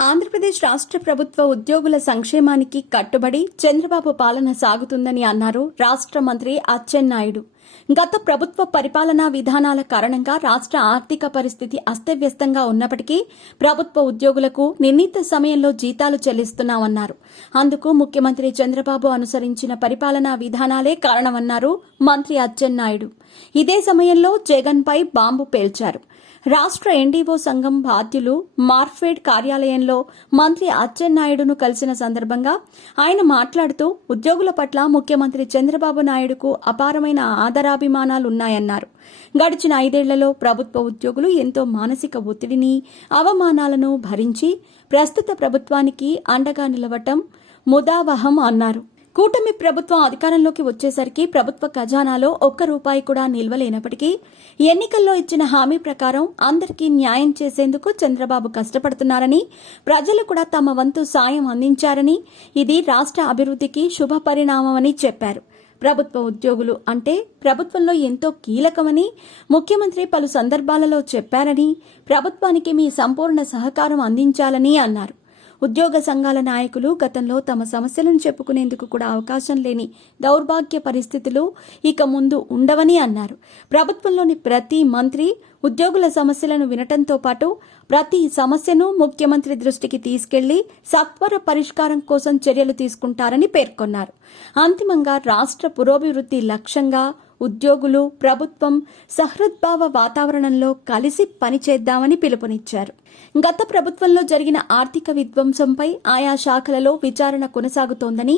ఆంధ్రప్రదేశ్ రాష్ట్ర ప్రభుత్వ ఉద్యోగుల సంక్షేమానికి కట్టుబడి చంద్రబాబు పాలన సాగుతుందని అన్నారు రాష్ట్ర మంత్రి అచ్చెన్నాయుడు. గత ప్రభుత్వ పరిపాలనా విధానాల కారణంగా రాష్ట్ర ఆర్థిక పరిస్థితి అస్తవ్యస్తంగా ఉన్నప్పటికీ ప్రభుత్వ ఉద్యోగులకు నిర్ణీత సమయంలో జీతాలు చెల్లిస్తున్నామన్నారు. అందుకు ముఖ్యమంత్రి చంద్రబాబు అనుసరించిన పరిపాలనా విధానాలే కారణమన్నారు మంత్రి అచ్చెన్నాయుడు. ఇదే సమయంలో జగన్పై బాంబు పేల్చారు. రాష్ట్ర ఎన్డీఓ సంఘం బాధ్యులు మార్ఫెడ్ కార్యాలయంలో మంత్రి అచ్చెన్నాయుడును కలిసిన సందర్భంగా ఆయన మాట్లాడుతూ ఉద్యోగుల పట్ల ముఖ్యమంత్రి చంద్రబాబు నాయుడుకు అపారమైన ఆదరాభిమానాలున్నాయన్నారు. గడిచిన 5 ఏళ్లలో ప్రభుత్వ ఉద్యోగులు ఎంతో మానసిక ఒత్తిడిని, అవమానాలను భరించి ప్రస్తుత ప్రభుత్వానికి అండగా నిలవటం ముదావహం అన్నారు. కూటమి ప్రభుత్వం అధికారంలోకి వచ్చేసరికి ప్రభుత్వ ఖజానాలో ఒక్క రూపాయి కూడా నిల్వలేనప్పటికీ ఎన్నికల్లో ఇచ్చిన హామీ ప్రకారం అందరికీ న్యాయం చేసేందుకు చంద్రబాబు కష్టపడుతున్నారని, ప్రజలు కూడా తమ వంతు సాయం అందించారని, ఇది రాష్ట్ర అభివృద్ధికి శుభ పరిణామమని చెప్పారు. ప్రభుత్వ ఉద్యోగులు అంటే ప్రభుత్వంలో ఎంతో కీలకమని ముఖ్యమంత్రి పలు సందర్భాలలో చెప్పారని, ప్రభుత్వానికి మీ సంపూర్ణ సహకారం అందించాలని అన్నారు. ఉద్యోగ సంఘాల నాయకులు గతంలో తమ సమస్యలను చెప్పుకునేందుకు కూడా అవకాశం లేని దౌర్భాగ్య పరిస్థితులు ఇక ముందు ఉండవని అన్నారు. ప్రభుత్వంలోని ప్రతి మంత్రి ఉద్యోగుల సమస్యలను వినటంతో పాటు ప్రతి సమస్యను ముఖ్యమంత్రి దృష్టికి తీసుకెళ్లి సత్వర పరిష్కారం కోసం చర్యలు తీసుకుంటారని పేర్కొన్నారు. అంతిమంగా రాష్ట్ర పురోభివృద్ధి లక్ష్యంగా ఉద్యోగులు, ప్రభుత్వం సహృద్భావ వాతావరణంలో కలిసి పనిచేద్దామని పిలుపునిచ్చారు. గత ప్రభుత్వంలో జరిగిన ఆర్థిక విధ్వంసంపై ఆయా శాఖలలో విచారణ కొనసాగుతోందని,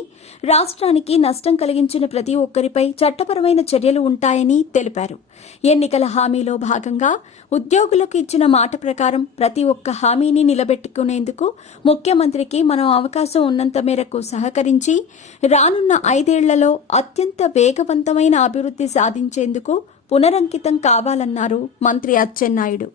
రాష్ట్రానికి నష్టం కలిగించిన ప్రతి ఒక్కరిపై చట్టపరమైన చర్యలు ఉంటాయని తెలిపారు. ఎన్నికల హామీలో భాగంగా ఉద్యోగులకు ఇచ్చిన మాట ప్రకారం ప్రతి ఒక్క హామీని నిలబెట్టుకునేందుకు ముఖ్యమంత్రికి మనం అవకాశం ఉన్నంత మేరకు సహకరించి రానున్న 5 ఏళ్లలో అత్యంత వేగవంతమైన అభివృద్ధి సాధించేందుకు పునరంకితం కావాలన్నారు మంత్రి అచ్చెన్నాయుడు.